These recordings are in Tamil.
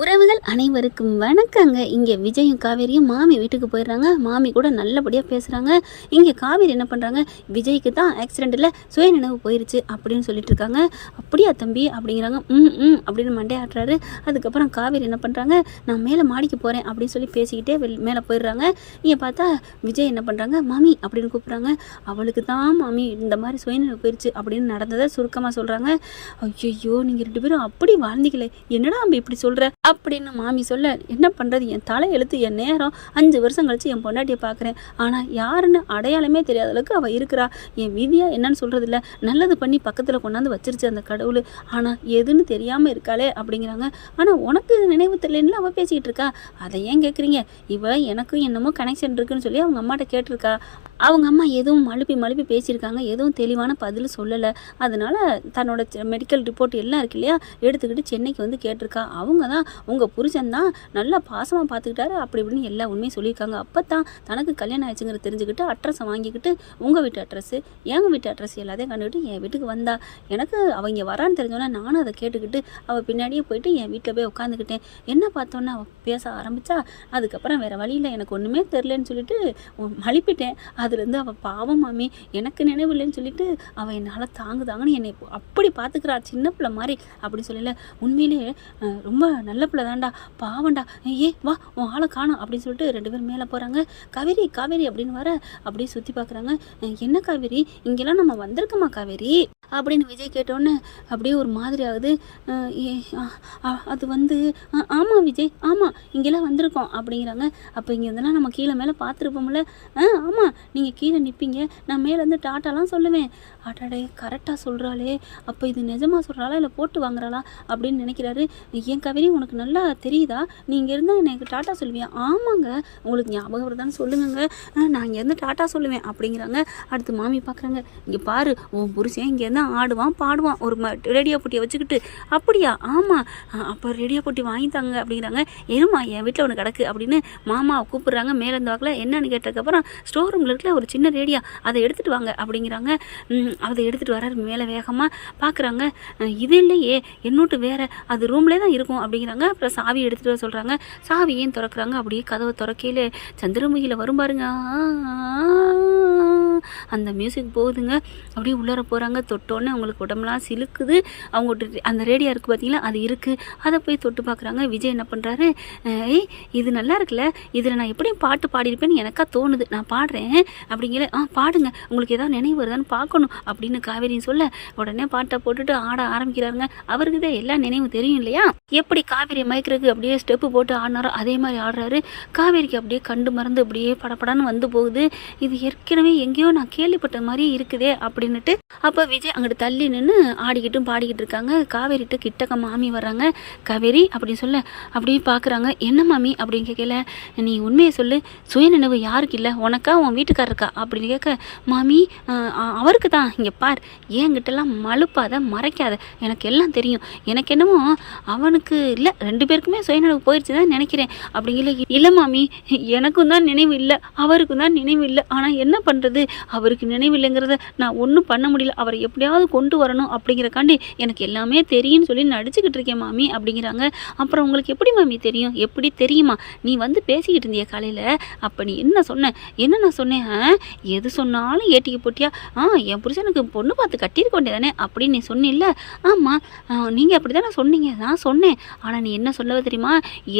உறவுகள் அனைவருக்கும் வணக்கங்க. இங்கே விஜயும் காவேரியும் மாமி வீட்டுக்கு போயிடுறாங்க. மாமி கூட நல்லபடியாக பேசுகிறாங்க. இங்கே காவேரி என்ன பண்ணுறாங்க, விஜய்க்கு தான் ஆக்சிடெண்ட்டில் சுயநினைவு போயிடுச்சு அப்படின்னு சொல்லிட்டு இருக்காங்க. அப்படியா தம்பி அப்படிங்கிறாங்க. அப்படின்னு மண்டே ஆட்டுறாரு. அதுக்கப்புறம் காவேரி என்ன பண்ணுறாங்க, நான் மேலே மாடிக்கு போகிறேன் அப்படின்னு சொல்லி பேசிக்கிட்டே மேலே போயிடுறாங்க. இங்கே பார்த்தா விஜய் என்ன பண்ணுறாங்க, மாமி அப்படின்னு கூப்பிட்றாங்க. அவளுக்கு தான் மாமி இந்த மாதிரி சுயநினைவு போயிடுச்சு அப்படின்னு நடந்ததை சுருக்கமாக சொல்கிறாங்க. ஐயோ நீங்கள் 2 பேரும் அப்படி வாழ்ந்தீங்களே, என்னடா அம்பி இப்படி சொல்கிற அப்படின்னு மாமி சொல்ல, என்ன பண்ணுறது, என் தலை எழுத்து, என் நேரம் 5 வருஷம் கழிச்சு என் பொண்டாட்டியை பார்க்குறேன். ஆனால் யாருன்னு அடையாளமே தெரியாத அளவுக்கு அவள் இருக்கிறா. என் விதியா என்னன்னு சொல்கிறது இல்லை, நல்லது பண்ணி பக்கத்தில் கொண்டாந்து வச்சிருச்சு அந்த கடவுள். ஆனால் எதுன்னு தெரியாமல் இருக்காளே அப்படிங்கிறாங்க. ஆனால் உனக்கு நினைவு தெரியலன்னு அவள் பேசிக்கிட்டு இருக்கா. அதை ஏன் கேட்குறீங்க, இவள் எனக்கும் என்னமோ கனெக்ஷன் இருக்குன்னு சொல்லி அவங்க அம்மாட்ட கேட்டிருக்கா. அவங்க அம்மா எதுவும் மழுப்பி பேசியிருக்காங்க, எதுவும் தெளிவான பதில் சொல்லலை. அதனால் தன்னோட மெடிக்கல் ரிப்போர்ட் எல்லாம் இருக்கு இல்லையா, எடுத்துக்கிட்டு சென்னைக்கு வந்து கேட்டிருக்கா. அவங்க தான் உங்கள் புருஷன் தான் நல்லா பாசமாக பார்த்துக்கிட்டாரு அப்படி இப்படின்னு எல்லா உண்மையும் சொல்லியிருக்காங்க. அப்போ தான் தனக்கு கல்யாணம் ஆயிடுச்சுங்கிற தெரிஞ்சுக்கிட்டு அட்ரஸை வாங்கிக்கிட்டு உங்கள் வீட்டு அட்ரஸ்ஸு எங்கள் வீட்டு அட்ரஸ் எல்லாத்தையும் கண்டுக்கிட்டு என் வீட்டுக்கு வந்தா. எனக்கு அவங்க வரான்னு தெரிஞ்சோன்னா நானும் அதை கேட்டுக்கிட்டு அவள் பின்னாடியே போயிட்டு என் வீட்டில் போய் உட்காந்துக்கிட்டேன். என்ன பார்த்தோன்னா அவள் பேச ஆரம்பித்தா. அதுக்கப்புறம் வேறு வழியில் எனக்கு ஒன்றுமே தெரிலன்னு சொல்லிட்டு மழுப்பிட்டேன். அதுலேருந்து அவள் பாவம் மாமி, எனக்கு நினைவு இல்லைன்னு சொல்லிட்டு அவள் என்னால் தாங்குதாங்கன்னு என்னை அப்படி பார்த்துக்கிறா, சின்ன பிள்ளை மாதிரி அப்படி சொல்லலை. உண்மையிலே ரொம்ப நல்ல பிள்ளை தான்டா, பாவண்டா, வா உன் ஆளை காணும் அப்படின்னு சொல்லிட்டு 2 பேரும் மேலே போகிறாங்க. காவேரி காவேரி அப்படின்னு வர அப்படியே சுற்றி பார்க்குறாங்க. என்ன காவேரி, இங்கெல்லாம் நம்ம வந்திருக்கோமா காவேரி அப்படின்னு விஜய் கேட்டோன்னே அப்படியே ஒரு மாதிரி ஆகுது. அது வந்து ஆமாம் விஜய், ஆமாம் இங்கெல்லாம் வந்திருக்கோம் அப்படிங்கிறாங்க. அப்போ இங்கே இருந்தெல்லாம் நம்ம கீழே மேலே பார்த்துருப்போம்ல. ஆமாம் நீங்கள் கீழே நிற்பீங்க, நான் மேலேருந்து டாட்டாலாம் சொல்லுவேன். அடடே கரெக்டாக சொல்கிறாளே, அப்போ இது நிஜமாக சொல்கிறாளா இல்லை போட்டு வாங்குறாளா அப்படின்னு நினைக்கிறாரு. ஏன் காவேரி உனக்கு நல்லா தெரியுதா, நீ இங்கே இருந்தால் எனக்கு டாட்டா சொல்லுவியா? ஆமாங்க உங்களுக்கு ஞாபகம் வருதான்னு சொல்லுங்கங்க, நான் இங்கேருந்து டாட்டா சொல்லுவேன் அப்படிங்கிறாங்க. அடுத்து மாமி பார்க்குறாங்க. இங்கே பாரு உன் புருஷன் இங்கேருந்து ஆடுவான் பாடுவான் ஒரு ரேடியோ போட்டியை வச்சுக்கிட்டு. அப்படியா? ஆமாம், அப்போ ரேடியோ போட்டி வாங்கி தாங்க அப்படிங்கிறாங்க. எருமா என் வீட்டில் ஒன்று கிடக்கு அப்படின்னு மாமாவை கூப்பிட்றாங்க. மேலேருந்து வாக்கில் என்னன்னு கேட்டதுக்கப்புறம் ஸ்டோர் ரூமில் இருக்கிற ஒரு சின்ன ரேடியோ, அதை எடுத்துகிட்டு வாங்க அப்படிங்கிறாங்க. அதை எடுத்துகிட்டு வராரு மேலே வேகமாக. பார்க்குறாங்க, இது இல்லையே என்னோட்டு வேறு, அது ரூம்லேயே தான் இருக்கும் அப்படிங்கிறாங்க. அப்புறம் சாவி எடுத்துகிட்டு வர சொல்கிறாங்க. சாவியையும் திறக்கிறாங்க. அப்படியே கதவை திறக்கையில் சந்திரமுகியில் வரும் பாருங்க, அந்த மியூசிக் போகுதுங்க. அப்படியே உள்ளார போகிறாங்க. தொட்டோன்னே அவங்களுக்கு உடம்புலாம் சிலுக்குது. அவங்க அந்த ரேடியோ இருக்குது பார்த்தீங்களா, அது இருக்குது. அதை போய் தொட்டு பார்க்குறாங்க. விஜய் என்ன பண்ணுறாரு, இது நல்லா இருக்குல்ல, இதில் நான் எப்படியும் பாட்டு பாடியிருப்பேன்னு எனக்கா தோணுது, நான் பாடுறேன் அப்படிங்கிற. பாடுங்க, உங்களுக்கு ஏதாவது நினைவு வருதான்னு பார்க்கணும் அப்படின்னு காவேரின்னு சொல்ல, உடனே பாட்டை போட்டுட்டு ஆட ஆரம்பிக்கிறாருங்க. அவருக்கு தான் எல்லா நினைவும் தெரியும் இல்லையா, எப்படி காவேரி மயக்கிறதுக்கு அப்படியே ஸ்டெப்பு போட்டு ஆடினாரோ அதே மாதிரி ஆடுறாரு. காவேரிக்கு அப்படியே கண்டு மறந்து அப்படியே படப்படான்னு வந்து போகுது. இது ஏற்கனவே எங்கேயோ நான் கேள்விப்பட்ட மாதிரி இருக்குதே அப்படின்னுட்டு. அப்போ விஜய் அங்கிட்டு தள்ளி நின்று ஆடிக்கிட்டும் பாடிக்கிட்டு இருக்காங்க. காவேரிட்டு கிட்டக்க மாமி வர்றாங்க. காவேரி அப்படின்னு சொல்ல அப்படியே பார்க்குறாங்க. என்ன மாமி அப்படின்னு கேட்கல, நீ உண்மையை சொல்லு, சுயநினைவு யாருக்கு இல்லை, உனக்கா உன் வீட்டுக்காரருக்கா அப்படின்னு கேட்க, மாமி அவருக்கு தான், இங்கே பார் ஏங்கிட்டலாம் மழுப்பாத மறைக்காத, எனக்கு எல்லாம் தெரியும், எனக்கு என்னமோ அவனுக்கு இல்லை 2 பேருக்குமே சுயநினைவு போயிடுச்சு தான் நினைக்கிறேன் அப்படிங்கல. இல்லை மாமி எனக்கும் தான் நினைவு இல்லை, அவருக்கும் தான் நினைவு இல்லை, ஆனால் என்ன பண்ணுறது, அவருக்கு நினைவு இல்லைங்கிறத நான் ஒன்றும் பண்ண முடியல, அவரை எப்படியாவது கொண்டு வரணும் அப்படிங்கிறக்காண்டி எனக்கு எல்லாமே தெரியும்னு சொல்லி நடிச்சுக்கிட்டு இருக்கேன் மாமி அப்படிங்கிறாங்க. அப்புறம் உங்களுக்கு எப்படி மாமி தெரியும்? எப்படி தெரியுமா, நீ வந்து பேசிக்கிட்டு இருந்திய காலையில், அப்போ நீ என்ன சொன்ன, என்ன நான் சொன்னேன், எது சொன்னாலும் ஏட்டிக்கு போட்டியா, என் புருஷனுக்கு பொண்ணு பார்த்து கட்டியிருக்க வேண்டியதானே அப்படின்னு நீ சொன்னில்ல. ஆமாம் நீங்கள் அப்படி தானே சொன்னீங்க, நான் சொன்னேன். ஆனால் நீ என்ன சொல்லவ தெரியுமா,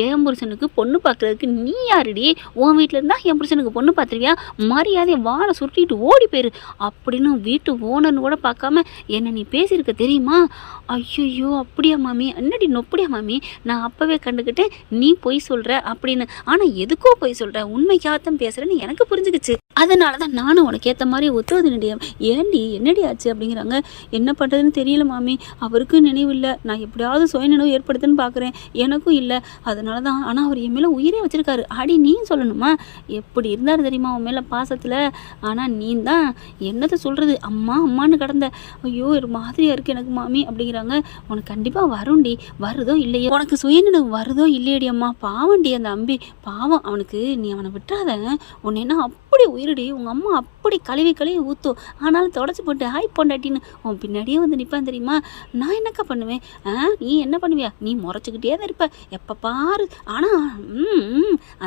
என் புருஷனுக்கு பொண்ணு பார்க்குறதுக்கு நீ யாருடி, உன் வீட்டில் இருந்தால் என் புருஷனுக்கு பொண்ணு பார்த்துருவியா, மரியாதையை வாழை சுருட்டிட்டு ஓடி போயிரு அப்படின்னு வீட்டு ஓனர்னு கூட பார்க்காம என்னை நீ பேசியிருக்க தெரியுமா? ஐயோ அப்படியா மாமி, என்னடி நொப்படியா மாமி, நான் அப்போவே கண்டுக்கிட்டேன் நீ பொய் சொல்கிற அப்படின்னு. ஆனால் எதுக்கோ பொய் சொல்கிற, உண்மைக்காகத்தான் பேசுகிறேன்னு எனக்கு புரிஞ்சுக்கிச்சு, அதனால தான் நானும் உனக்கு ஏற்ற மாதிரி ஒத்துவது நினையம். ஏண்டி என்னடி ஆச்சு அப்படிங்கிறாங்க. என்ன பண்ணுறதுன்னு தெரியல மாமி, அவருக்கு நினைவு இல்லை, நான் எப்படியாவது சுயநினைவு ஏற்படுத்துன்னு பார்க்குறேன், எனக்கும் இல்லை, அதனால தான். ஆனால் அவர் என் மேலே உயிரே வச்சுருக்காரு. அடி நீ சொல்லணுமா, எப்படி இருந்தார் தெரியுமா உன் மேலே பாசத்தில். ஆனால் நீ தான் என்னத்தை சொல்கிறது, அம்மான்னு கிடந்த. ஐயோ ஒரு மாதிரியாக இருக்குது எனக்கு மாமி அப்படிங்கிறாங்க. உனக்கு கண்டிப்பாக வரும்டி, வருதோ இல்லையோ, உனக்கு சுயநினைவு வருதோ இல்லையடி அம்மா, பாவண்டி அந்த அம்பி பாவம், அவனுக்கு நீ அவனை விட்டுறாத, உன்னை என்ன அப்படி உயிரடி, உங்கள் அம்மா அப்படி கழுவி கழுவி ஊற்றும், ஆனாலும் தொடச்சி போட்டு ஹாய் பொண்டாட்டின்னு உன் பின்னாடியே வந்து நிற்பான் தெரியுமா? நான் என்னக்கா பண்ணுவேன்? நீ என்ன பண்ணுவியா? நீ முறைச்சிக்கிட்டே தான் இருப்ப எப்போ பாரு. ஆனால்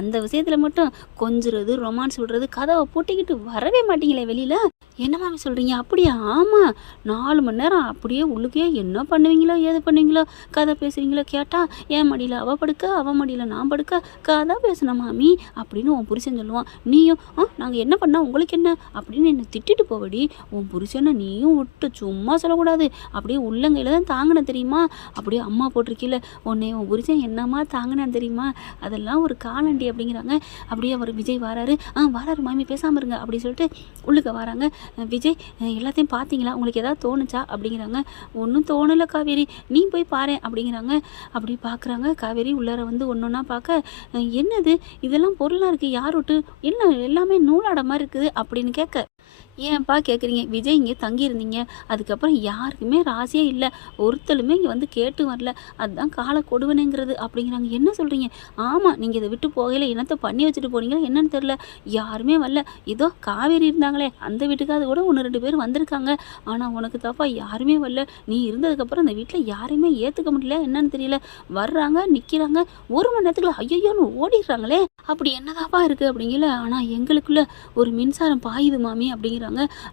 அந்த விஷயத்தில் மட்டும் கொஞ்சுறது, ரொமான்ஸ் விடுறது, கதவை பூட்டிக்கிட்டு வரவே மாட்டீங்களே வெளியில். என்ன மாமி சொல்கிறீங்க? அப்படியா? ஆமாம், 4 மணி நேரம் அப்படியே உள்ளுக்கே என்ன பண்ணுவீங்களோ ஏது பண்ணுவீங்களோ கதை பேசுகிறீங்களோ கேட்டால் என் மடியில் அவள் படுக்க, அவள் மடியில் நான் படுக்க கதை பேசணும் மாமி அப்படின்னு உன் புருஷன் சொல்லுவான். நீயும் நாங்கள் என்ன பண்ணால் உங்களுக்கு என்ன அப்படின்னு என்னை திட்டிட்டு போவடி. உன் புருஷனை நீயும் விட்டு சும்மா சொல்லக்கூடாது, அப்படியே உள்ளங்கையில் தான் தாங்கின தெரியுமா? அப்படியே அம்மா போட்டிருக்கீல உன்னை உன் புருஷன் என்னம்மா தாங்கினான் தெரியுமா? அதெல்லாம் ஒரு காலண்டி அப்படிங்கிறாங்க. அப்படியே அவர் விஜய் வராரு. வராரு மாமி பேசாமல் இருங்க அப்படின்னு சொல்லிட்டு உள்ளுக்க வராங்க. விஜய் எல்லாத்தையும் பார்த்தீங்களா? உங்களுக்கு ஏதாவது தோணுச்சா அப்படிங்கிறாங்க. ஒன்றும் தோணலை காவேரி, நீ போய் பாரு அப்படிங்கிறாங்க. அப்படி பார்க்குறாங்க. காவேரி உள்ளார வந்து ஒன்று ஒன்றா பார்க்க, என்னது இதெல்லாம் பொருளாக இருக்குது, யார் விட்டு என்ன எல்லாமே நூலாட மாதிரி இருக்குது அப்படின்னு கேட்க, ஏன்ப்பா கேட்குறீங்க? விஜய் இங்கே தங்கியிருந்தீங்க, அதுக்கப்புறம் யாருக்குமே ராசியே இல்லை, ஒருத்தருமே இங்கே வந்து கேட்டு வரல, அதுதான் கால கொடுவனேங்கிறது அப்படிங்கிறாங்க. என்ன சொல்கிறீங்க? ஆமாம், நீங்கள் இதை விட்டு போகையில் என்னத்தை பண்ணி வச்சுட்டு போனீங்களா என்னன்னு தெரில, யாருமே வரல. ஏதோ காவேரி இருந்தாங்களே அந்த வீட்டுக்காவது கூட 1-2 பேர் வந்திருக்காங்க, ஆனால் உனக்கு தப்பா யாருமே வரல. நீ இருந்ததுக்கப்புறம் அந்த வீட்டில் யாரையுமே ஏற்றுக்க முடியல, என்னன்னு தெரியல, வர்றாங்க நிற்கிறாங்க, 1 மணி நேரத்துக்குள்ள ஐயோன்னு ஓடிடுறாங்களே, அப்படி என்னதாப்பா இருக்குது அப்படிங்கல. ஆனால் எங்களுக்குள்ள ஒரு மின்சாரம் பாயுது மாமி அப்படிங்கிறாங்க.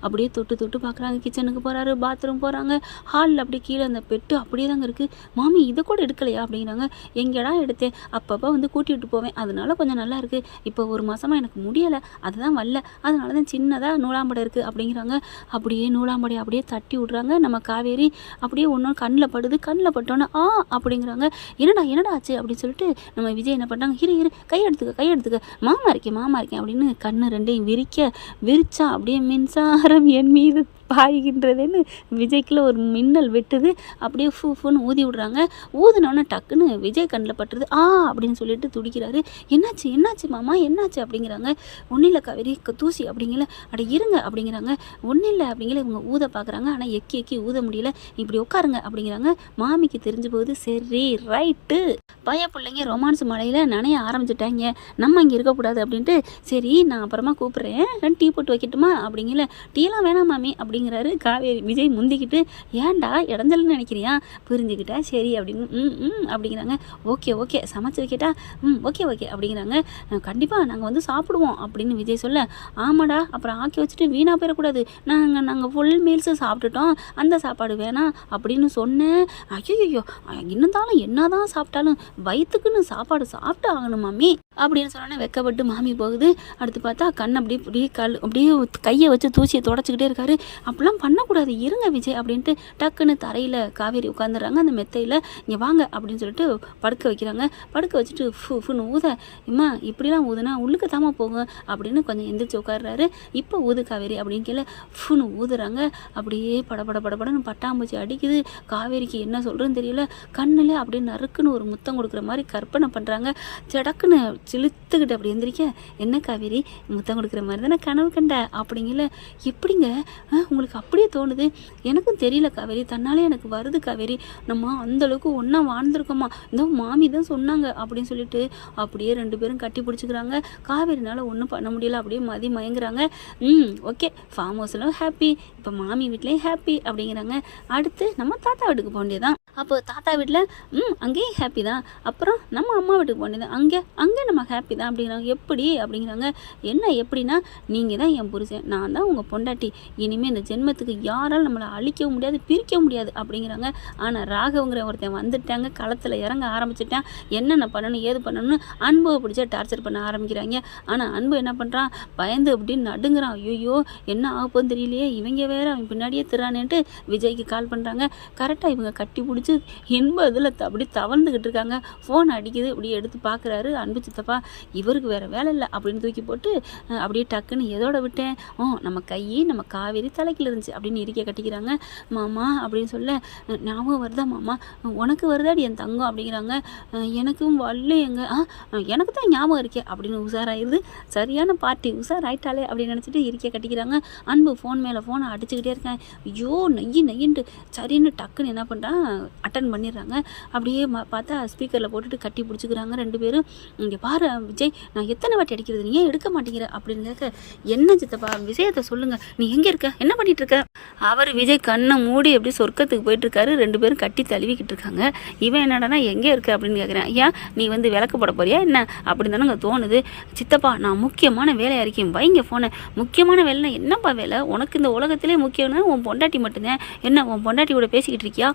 அப்படியே தொட்டு தொட்டு பார்க்குறாங்க. கிச்சனுக்கு போகிறாரு, பாத்ரூம் போகிறாங்க, ஹாலில் அப்படியே கீழே அந்த பெட்டு அப்படியே தாங்க இருக்குது. மாமி இதை கூட எடுக்கலையா அப்படிங்கிறாங்க. எங்கடா எடுத்தேன், அப்பப்போ வந்து கூட்டி விட்டு போவேன், அதனால கொஞ்சம் நல்லா இருக்குது. இப்போ 1 மாதமாக எனக்கு முடியலை, அதுதான் வரல, அதனால தான் சின்னதாக நூலாம்படை இருக்குது அப்படிங்கிறாங்க. அப்படியே நூலாம்படை அப்படியே தட்டி விட்றாங்க நம்ம காவேரி. அப்படியே ஒன்று கண்ணில் படுது, கண்ணில் பட்டோன்னே அப்படிங்கிறாங்க. என்னடா ஆச்சு அப்படின்னு சொல்லிட்டு நம்ம விஜய் என்ன பண்ணாங்க, இரு கையெடுத்துக்க மாமா இருக்கேன் அப்படின்னு கண்ணு 2ஐயும் விரிச்சா அப்படியே மின்சாரம் என் மீது பாய்கின்றதுன்னு விஜய்க்குள்ள ஒரு மின்னல் வெட்டுது. அப்படியே ஃபூன்னு ஊதி விடுறாங்க. ஊதினோடனே டக்குன்னு விஜய் கண்ணில் பட்டுருது. அப்படின்னு சொல்லிட்டு துடிக்கிறாரு. என்னாச்சு மாமா என்னாச்சு அப்படிங்கிறாங்க. ஒன்றும் இல்லை காவேரி, தூசி அப்படிங்கல. அட இருங்க அப்படிங்கிறாங்க. ஒன்றும் இல்லை அப்படிங்கல. இவங்க ஊத பார்க்குறாங்க, ஆனால் எக்கி ஊத முடியல. இப்படி உட்காருங்க அப்படிங்கிறாங்க. மாமிக்கு தெரிஞ்சு போகுது. சரி ரைட்டு, பிள்ளைங்க ரொமான்ஸ் மலையில் நனைய ஆரம்பிச்சிட்டாங்க, நம்ம இங்கே இருக்கக்கூடாது அப்படின்ட்டு, சரி நான் அப்புறமா கூப்பிட்றேன், டீ போட்டு வைக்கட்டுமா அப்படிங்கல. டீலாம் வேணாம் மாமி அப்படிங்கிறாரு. காவேரி விஜய் முந்திக்கிட்டு, ஏன்டா இடைஞ்சல்னு நினைக்கிறியா, புரிஞ்சுக்கிட்டா சரி அப்படின்னு அப்படிங்கிறாங்க. ஓகே சமைச்சு வைக்கட்டா? ஓகே அப்படிங்கிறாங்க. கண்டிப்பாக நாங்கள் வந்து சாப்பிடுவோம் அப்படின்னு விஜய் சொல்ல, ஆமாடா அப்புறம் ஆக்கி வச்சுட்டு வீணாக போயிடக்கூடாது, நாங்கள் ஃபுல் மீல்ஸு சாப்பிட்டுட்டோம், அந்த சாப்பாடு வேணாம் அப்படின்னு சொன்னேன். ஐயோ இருந்தாலும் என்னதான் சாப்பிட்டாலும் வயிற்றுக்குன்னு சாப்பாடு சாப்பிட்டு ஆகணும் மாமி அப்படின்னு சொன்னோன்னே வெக்கப்பட்டு மாமி போகுது. அடுத்து பார்த்தா கண் அப்படியே அப்படியே கையை வச்சு தூசியை தொடச்சிக்கிட்டே இருக்காரு. அப்படிலாம் பண்ணக்கூடாது, இருங்க விஜய் அப்படின்ட்டு டக்குன்னு தரையில் காவேரி உட்காந்துடுறாங்க. அந்த மெத்தையில் இங்கே வாங்க அப்படின்னு சொல்லிட்டு படுக்க வைக்கிறாங்க. படுக்க வச்சுட்டு ஃபுன்னு ஊத, இம்மா இப்படிலாம் ஊதுனா உள்ளுக்கு தாமா போகும் அப்படின்னு கொஞ்சம் எந்திரிச்சு உட்காடுறாரு. இப்போ ஊது காவேரி அப்படின்னு கீழே ஃபுன்னு ஊதுறாங்க. அப்படியே படபடன்னு பட்டாம்பூச்சி அடிக்குது. காவேரிக்கு என்ன சொல்கிறேன்னு தெரியல. கண்ணில் அப்படியே நறுக்குன்னு ஒரு முத்தம் கொடுக்குற மாதிரி கற்பனை பண்ணுறாங்க. சடக்குன்னு சிலுத்துக்கிட்டு அப்படி எந்திரிக்க, என்ன காவேரி முத்தம் கொடுக்குற மாதிரி தானே கனவு கண்ட அப்படிங்கல. எப்படிங்க உங்களுக்கு அப்படியே தோணுது? எனக்கும் தெரியல காவேரி, தன்னாலே எனக்கு வருது காவேரி, நம்ம அந்தளவுக்கு ஒன்றா வாழ்ந்துருக்கோமா, இந்த மாமி தான் சொன்னாங்க அப்படின்னு சொல்லிட்டு அப்படியே 2 பேரும் கட்டி பிடிச்சிக்கிறாங்க. காவேரினால ஒன்றும் பண்ண முடியல, அப்படியே மயங்குறாங்க. ஓகே, ஃபார்ம் ஹவுஸ்லாம் ஹாப்பி, இப்போ மாமி வீட்லேயும் ஹாப்பி அப்படிங்கிறாங்க. அடுத்து நம்ம தாத்தா வீட்டுக்கு போக வேண்டியதான். அப்போ தாத்தா வீட்டில் அங்கேயும் ஹாப்பி தான். அப்புறம் நம்ம அம்மா வீட்டுக்கு போனது அங்கே நம்ம ஹாப்பி தான் அப்படிங்கிறாங்க. எப்படி அப்படிங்கிறாங்க. என்ன எப்படின்னா, நீங்கள் தான் என் புருஷன், நான் தான் உங்கள் பொண்டாட்டி, இனிமேல் இந்த ஜென்மத்துக்கு யாராலும் நம்மளை அழிக்கவும் முடியாது பிரிக்கவும் முடியாது அப்படிங்கிறாங்க. ஆனால் ராகவங்கிற ஒருத்தன் வந்துட்டாங்க, களத்தில் இறங்க ஆரம்பிச்சிட்டான். என்னென்ன பண்ணணும் ஏது பண்ணணும்னு அன்புவை பிடிச்சா டார்ச்சர் பண்ண ஆரம்பிக்கிறாங்க. ஆனால் அன்பு என்ன பண்ணுறான், பயந்து அப்படின்னு நடுங்கிறான். ஐயோ என்ன ஆகப்போன்னு தெரியலையே, இவங்க வேற அவன் பின்னாடியே திறானேன்ட்டு விஜய்க்கு கால் பண்ணுறாங்க. கரெக்டாக இவங்க கட்டி பிடிச்சி இன்ப இதில் அப்படி தவழ்ந்துக்கிட்டு இருக்காங்க. ஃபோன் அடிக்குது, அப்படியே எடுத்து பார்க்குறாரு அன்பு சித்தப்பா. இவருக்கு வேறு வேலை இல்லை அப்படின்னு தூக்கி போட்டு அப்படியே டக்குன்னு எதோட விட்டேன், நம்ம நம்ம காவேரி தலைக்கில் இருந்துச்சு அப்படின்னு இறுக்கிய கட்டிக்கிறாங்க. மாமா அப்படின்னு சொல்ல, ஞாபகம் வருதா மாமா, உனக்கு வருதாடி என் தங்கம் அப்படிங்கிறாங்க. எனக்கும் வரலையேங்க, எனக்கு தான் ஞாபகம் இருக்கே அப்படின்னு உஷாராயிருது. சரியான பார்ட்டி உஷாராயிட்டாலே அப்படின்னு நினச்சிட்டு இறுக்கிய கட்டிக்கிறாங்க. அன்பு ஃபோன் மேலே ஃபோனை அடிச்சுக்கிட்டே இருக்கேன். ஐயோ நெய்யின்ட்டு சரின்னு டக்குன்னு என்ன பண்ணுறான், அட்டன் பண்ணிடுறாங்க. அப்படியே பார்த்தா ஸ்பீக்கரில் போட்டுட்டு கட்டி பிடிச்சிக்கிறாங்க 2 பேரும். இங்கே பாரு பாரு விஜய், நான் எத்தனை வாட்டி அடிக்கிறது, நீ ஏன் எடுக்க மாட்டேங்கிற அப்படின்னு கேட்க, என்ன சித்தப்பா விஷயத்த சொல்லுங்க, நீ எங்கே இருக்க, என்ன பண்ணிட்டு இருக்க? அவர் விஜய் கண்ணை மூடி எப்படி சொர்க்கத்துக்கு போயிட்டு இருக்காரு, 2 பேரும் கட்டி தழுவிக்கிட்டு இருக்காங்க. இவன் என்னடனா எங்கே இருக்க அப்படின்னு கேட்குறேன். ஏன் நீ வந்து விளக்கு போட போறியா என்ன அப்படின்னு தானே தோணுது. சித்தப்பா நான் முக்கியமான வேலையாக இருக்கேன், வைங்க ஃபோனை. முக்கியமான வேலைன்னா என்னப்பா வேலை? உனக்கு இந்த உலகத்திலே முக்கியம்னா உன் பொண்டாட்டி மட்டும்தான். என்ன உன் பொண்டாட்டி கூட பேசிக்கிட்டு இருக்கியா?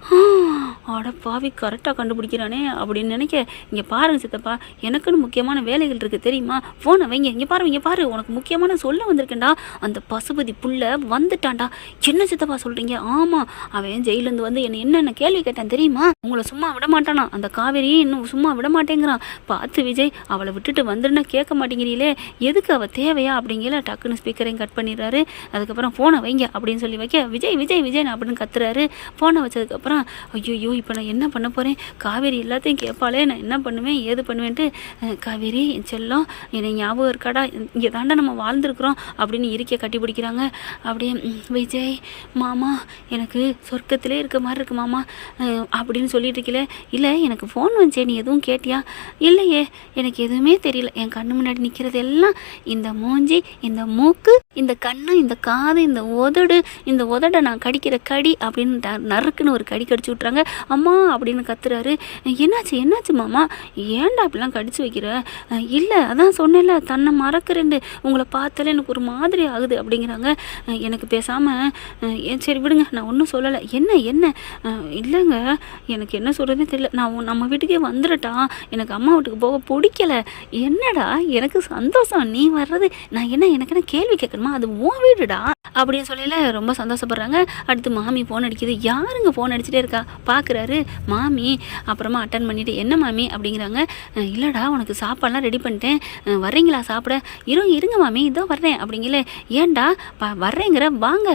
அட பாவி, கரெக்டாக கண்டுபிடிக்கிறானே அப்படின்னு நினைக்க, இங்கே பாருங்க சித்தப்பா, எனக்குன்னு முக்கியமான வேலைகள் இருக்குது தெரியுமா, ஃபோனை வைங்க. இங்கே பாரு, உனக்கு முக்கியமான சொல்ல வந்திருக்கேன்டா, அந்த பசுபதி புள்ள வந்துட்டான்டா. என்ன சித்தப்பா சொல்கிறீங்க? ஆமாம், அவன் ஜெயிலேருந்து வந்து என்னென்ன கேள்வி கேட்டான் தெரியுமா? உங்களை சும்மா விட மாட்டானா, அந்த காவேரியே இன்னும் சும்மா விட மாட்டேங்கிறான். பார்த்து விஜய், அவளை விட்டுட்டு வந்துருன்னா கேட்க மாட்டேங்கிறீங்களே, எதுக்கு அவள் தேவையா அப்படிங்கிற டக்குன்னு ஸ்பீக்கரையும் கட் பண்ணிடுறாரு. அதுக்கப்புறம் ஃபோனை வைங்க அப்படின்னு சொல்லி வைக்க, விஜய் விஜய் விஜய் அப்படின்னு கத்துறாரு. ஃபோனை வச்சதுக்கப்புறம் ஐயோ இப்போ நான் என்ன பண்ண போகிறேன், காவேரி எல்லாத்தையும் கேட்பாளே, நான் என்ன பண்ணுவேன் ஏது பண்ணுவேன்ட்டு, காவேரி என் செல்லம், என்னை ஞாபகம் இருக்காடா, இங்கே தாண்டா நம்ம வாழ்ந்துருக்குறோம் அப்படின்னு இருக்க கட்டி பிடிக்கிறாங்க. அப்படியே விஜய் மாமா, எனக்கு சொர்க்கத்திலே இருக்க மாதிரி இருக்கு மாமா அப்படின்னு சொல்லிட்டு இருக்கல. இல்லை எனக்கு ஃபோன் வந்துச்சே, நீ எதுவும் கேட்டியா? இல்லையே, எனக்கு எதுவுமே தெரியல. என் கண்ணு முன்னாடி நிற்கிறது எல்லாம் இந்த மூஞ்சி, இந்த மூக்கு, இந்த கண்ணு, இந்த காது, இந்த உதடை நான் கடிக்கிற கடி அப்படின்னு நறுக்குன்னு ஒரு கடி கடிச்சு விட்றாங்க. அம்மா அப்படின்னு கத்துறாரு. என்னாச்சு மாமா, ஏன்டா அப்படிலாம் கடிச்சு வைக்கிற? இல்லை அதான் சொன்னேன்ல, தன்னை மறக்கிறேன், உங்களை பார்த்தாலே எனக்கு ஒரு மாதிரி ஆகுது அப்படிங்கிறாங்க. எனக்கு பேசாமல் சரி விடுங்க, நான் ஒன்றும் சொல்லலை. என்ன இல்லைங்க, எனக்கு என்ன சொல்கிறதே தெரியல, நான் நம்ம வீட்டுக்கே வந்துடட்டா, எனக்கு அம்மா வீட்டுக்கு போக பிடிக்கல. என்னடா எனக்கு சந்தோஷம் நீ வர்றது, நான் எனக்கு என்ன கேள்வி கேட்கணுமா, அது உன் வீடுடா அப்படின்னு சொல்லல ரொம்ப சந்தோஷப்படுறாங்க. அடுத்து மாமி ஃபோன் அடிக்குது. யாருங்க ஃபோன் அடிச்சுட்டே இருக்கா பார்க்குறாரு மாமி. அப்புறமா அட்டன் பண்ணிவிட்டு, என்ன மாமி அப்படிங்கிறாங்க. இல்லைடா உனக்கு சாப்பாடெலாம் ரெடி பண்ணிட்டேன், வர்றீங்களா சாப்பிட? இருங்க மாமி, இதோ வர்றேன் அப்படிங்கல. ஏன்டா வர்றேங்கிற, வாங்க.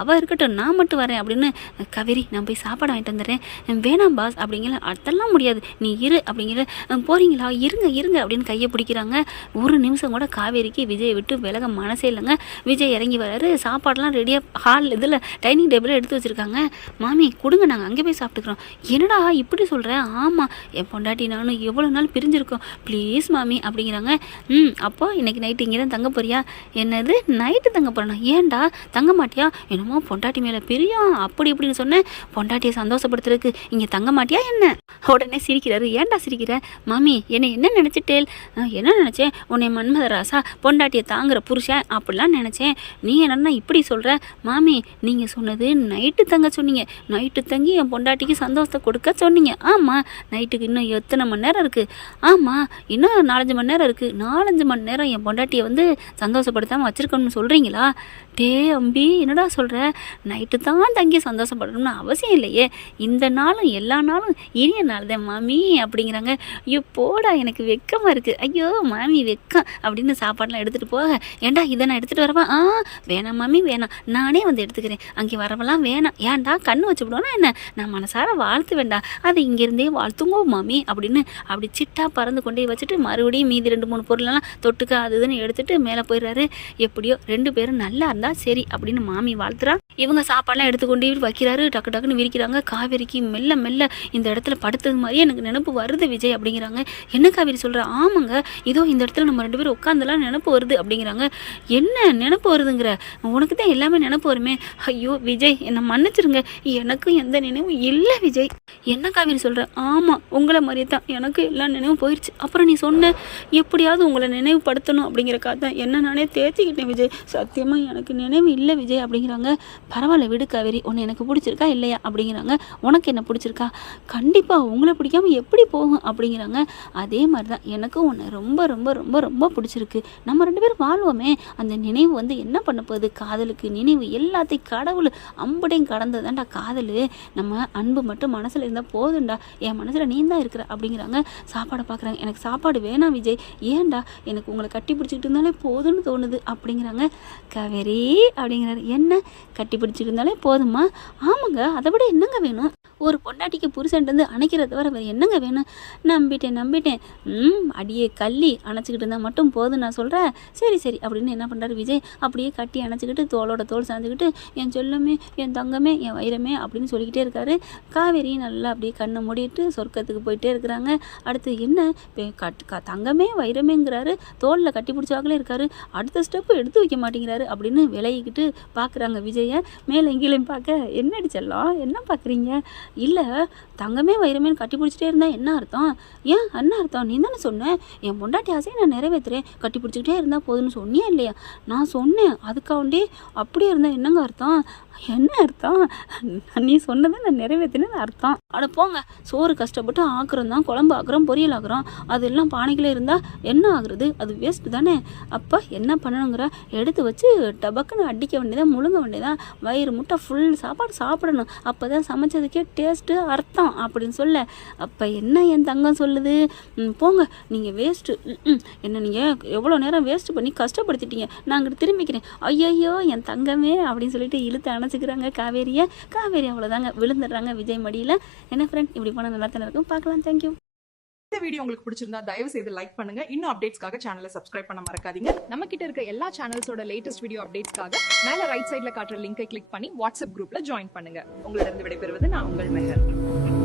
அவள் இருக்கட்டும், நான் மட்டும் வரேன் அப்படின்னு. காவேரி நான் போய் சாப்பாடு வாங்கிட்டு வந்துடுறேன். வேணாம் பாஸ் அப்படிங்கல. அதெல்லாம் முடியாது, நீ இரு அப்படிங்கிற. போகிறீங்களா? இருங்க அப்படின்னு கையை பிடிக்கிறாங்க. ஒரு நிமிஷம் கூட காவேரிக்கு விஜயை விட்டு விலக மனசே இல்லைங்க. விஜய் இறங்கி வராரு. சாப்பாடெலாம் ரெடியாக ஹால் இதில் டைனிங் டேபிளில் எடுத்து வச்சுருக்காங்க. மாமி கொடுங்க, நாங்கள் அங்கே போய் சாப்பிட்டுக்கிறோம். என்னடா இப்படி சொல்கிறேன்? ஆமாம், என் பொண்டாட்டி நானும் எவ்வளோ நாள் பிரிஞ்சிருக்கோம், ப்ளீஸ் மாமி அப்படிங்கிறாங்க. அப்போ இன்றைக்கி நைட்டு இங்கே தான் தங்க போறியா? என்னது நைட்டு தங்க போகிறேன்னா? ஏன்டா தங்க மாட்டியா? என்னமோ பொண்டாட்டி மேலே பிரியம் அப்படி இப்படின்னு சொன்னேன். பொண்டாட்டியை சந்தோஷப்படுத்துறதுக்கு இங்கே தங்க மாட்டியா என்ன? உடனே சிரிக்கிறாரு. ஏன்டா சிரிக்கிற? மாமி என்ன நினச்சிட்டேல்? என்ன நினச்சேன்? உன்னை மன்மதராசா, பொண்டாட்டியை தாங்குற புருஷன் அப்படிலாம் நினச்சேன். நீ என்னன்னா இப்படி சொல்கிற? மாமி நீங்கள் சொன்னது நைட்டு தங்க சொன்னீங்க, நைட்டு தங்கி என் பொண்டாட்டிக்கு சந்தோஷத்தை கொடுக்க சொன்னீங்க. ஆமாம், நைட்டுக்கு இன்னும் எத்தனை மணி நேரம் இருக்குது? ஆமாம், இன்னும் 4-5 மணி நேரம் இருக்குது. 4-5 மணி நேரம் என் பொண்டாட்டியை வந்து சந்தோஷப்படுத்தாமல் வச்சுருக்கணும்னு சொல்கிறீங்களா? டே அம்பி, என்னடா சொல்கிற? நைட்டு தான் தங்கி சந்தோஷப்படணும்னு அவசியம் இல்லையே, இந்த நாளும் எல்லா நாளும் இனிய நாள் தான் மாமி அப்படிங்கிறாங்க. ஐயோ போடா, எனக்கு வெக்கமாக இருக்குது. ஐயோ மாமி வெக்கம் அப்படின்னு சாப்பாடெலாம் எடுத்துகிட்டு போக, ஏன்டா இதை நான் எடுத்துகிட்டு வரவா? வேணாம் மாமி வேணாம், நானே வந்து எடுத்துக்கிறேன். அங்கே வரவெல்லாம் வேணாம். ஏன்டா கண்ணு வச்சு விடுவோன்னா என்ன? நான் மனசார வாழ்த்து வேண்டாம், அது இங்கேருந்தே வாழ்த்துங்கோ மாமி அப்படின்னு அப்படி சிட்டா பறந்து கொண்டே வச்சுட்டு மறுபடியும் மீதி 2-3 பொருளெல்லாம் தொட்டுக்க அது இதுன்னு எடுத்துகிட்டு மேலே போயிடுறாரு. எப்படியோ 2 பேரும் நல்லா இருந்தால் சரி அப்படின்னு மாமி வாழ்த்துறா. இவங்க சாப்பாடெலாம் எடுத்துக்கொண்டு வைக்கிறாரு. டக்குன்னு விரிக்கிறாங்க. காவேரிக்கு மெல்ல மெல்ல இந்த இடத்துல படுத்தது மாதிரியே எனக்கு நினப்பு வருது விஜய் அப்படிங்கிறாங்க. என்ன காவேரி சொல்கிற? ஆமாங்க, இதோ இந்த இடத்துல நம்ம 2 பேரும் உட்காந்துலாம் நினப்பு வருது அப்படிங்கிறாங்க. என்ன நினப்பு வருதுங்கிற? உனக்கு தான் எல்லாமே நினப்பு வருமே. ஐயோ விஜய் என்னை மன்னிச்சிருங்க, எனக்கும் எந்த நினைவும் இல்லை விஜய். என்ன காவேரி சொல்கிற? ஆமாம், உங்களை மாதிரியே தான் எனக்கு எல்லா நினைவும் போயிடுச்சு. அப்புறம் நீ சொன்ன எப்படியாவது உங்களை நினைவுபடுத்தணும் அப்படிங்கிறக்காக தான் என்ன நானே தேர்த்திக்கிட்டேன் விஜய். சத்தியமாக எனக்கு நினைவு இல்லை விஜய் அப்படிங்கிறாங்க. பரவாயில்ல விடு காவேரி, உன்னை எனக்கு பிடிச்சிருக்கா இல்லையா அப்படிங்கிறாங்க. உனக்கு என்ன பிடிச்சிருக்கா? கண்டிப்பாக உங்களை பிடிக்காமல் எப்படி போகும் அப்படிங்கிறாங்க. அதே மாதிரி தான் எனக்கும் உன்னை ரொம்ப ரொம்ப ரொம்ப ரொம்ப பிடிச்சிருக்கு. நம்ம 2 பேரும் வாழ்வோமே. அந்த நினைவு வந்து என்ன பண்ண போகுது? காதலுக்கு நினைவு எல்லாத்தையும் கடவுள் அம்படையும் கடந்தது தான்டா காதல். நம்ம அன்பு மட்டும் மனசில் இருந்தால் போதும்டா, என் மனசில் நீ தான் இருக்கிற அப்படிங்கிறாங்க. சாப்பாடை பார்க்குறாங்க. எனக்கு சாப்பாடு வேணாம் விஜய். ஏன்டா? எனக்கு உங்களை கட்டி பிடிச்சிக்கிட்டு இருந்தாலே போதும்னு தோணுது அப்படிங்கிறாங்க. காவேரி அப்படிங்கிறாரு. என்ன கட்டி பிடிச்சிட்டு இருந்தாலே போதுமா? ஆமாங்க, அதை விட என்னங்க வேணும்? ஒரு பொண்டாட்டிக்கு புருஷன்ட்டு அணைக்கிறத தவிர வேறு என்னங்க வேணும்? நம்பிட்டேன். அடியே கள்ளி அணைச்சிக்கிட்டு இருந்தால் மட்டும் போதும் நான் சொல்கிறேன். சரி அப்படின்னு என்ன பண்ணுறாரு விஜய், அப்படியே கட்டி அணைச்சிக்கிட்டு தோளோட தோள் சாஞ்சுக்கிட்டு என் செல்லமே, என் தங்கமே, என் வைரமே அப்படின்னு சொல்லிக்கிட்டே இருக்காரு. காவேரி நல்லா அப்படியே கண்ணை மூடிட்டு சொர்க்கத்துக்கு போயிட்டே இருக்கிறாங்க. அடுத்து என்ன தங்கமே வைரமேங்கிறாரு, தோளில் கட்டி பிடிச்சாங்களே இருக்காரு, அடுத்த ஸ்டெப்பு எடுத்து வைக்க மாட்டேங்கிறாரு அப்படின்னு விலகிக்கிட்டு பார்க்குறாங்க விஜயை. மேலே எங்கேயும் பார்க்க, என்னடி செல்லம் என்ன பார்க்குறீங்க? இல்லை தங்கமே வைரமேன்னு கட்டி பிடிச்சிட்டே இருந்தா என்ன அர்த்தம்? ஏன் என்ன அர்த்தம்? நீ தானே சொன்னேன் என் பொண்டாட்டி ஆசையை நான் நிறைவேற்றுறேன், கட்டி பிடிச்சிக்கிட்டே இருந்தால் போதுன்னு சொன்னியா இல்லையா? நான் சொன்னேன், அதுக்காண்டி அப்படியே இருந்தால் என்னங்க அர்த்தம்? என்ன அர்த்தம்? நீ சொன்னதை நான் நிறைவேற்றினது அர்த்தம். அட போங்க, சோறு கஷ்டப்பட்டு ஆக்குறோம் தான், குழம்பு ஆக்குறோம், பொரியல் ஆக்குறோம், அதெல்லாம் பானைகளே இருந்தால் என்ன ஆகுறது? அது வேஸ்ட்டு தானே. அப்போ என்ன பண்ணணுங்கிற, எடுத்து வச்சு டபக்குன்னு அடிக்க வேண்டியதான், முழுங்க வேண்டியதான், வயிறு முட்டை ஃபுல் சாப்பாடு சாப்பிடணும், அப்போ தான் சமைச்சதுக்கே டேஸ்ட்டு அர்த்தம் அப்படின்னு சொல்ல, அப்போ என்ன என் தங்கம் சொல்லுது? போங்க நீங்கள் வேஸ்ட்டு, என்ன நீங்கள் எவ்வளோ நேரம் வேஸ்ட்டு பண்ணி கஷ்டப்படுத்திட்டீங்க, நான் அங்கிட்டு திரும்பிக்கிறேன், ஐயோ என் தங்கமே அப்படின்னு சொல்லிட்டு இழுத்து அணைச்சிக்கிறாங்க காவேரி அவ்வளோதாங்க, விழுந்துடுறாங்க விஜய் மடியில். என்ன ஃப்ரெண்ட், இப்படி போனால் நல்லா தானே இருக்கும். பார்க்கலாம். தேங்க்யூ. இந்த வீடியோ உங்களுக்கு பிடிச்சிருந்தா தயவு செய்து லைக் பண்ணுங்க. இன்னும் அப்டேட்ஸ்க்காக சேனலை சப்ஸ்கிரைப் பண்ண மறக்காதீங்க. நம்ம கிட்ட இருக்க எல்லா சேனல்ஸோட லேட்டஸ்ட் வீடியோ அப்டேட்ஸ்க்காக மேல ரைட் சைடுல காட்டுற லிங்கை கிளிக் பண்ணி வாட்ஸ்அப் குரூப்ல ஜாயின் பண்ணுங்க. உங்களிடம் விடைபெறுவது நான் உங்கள் மெஹர்.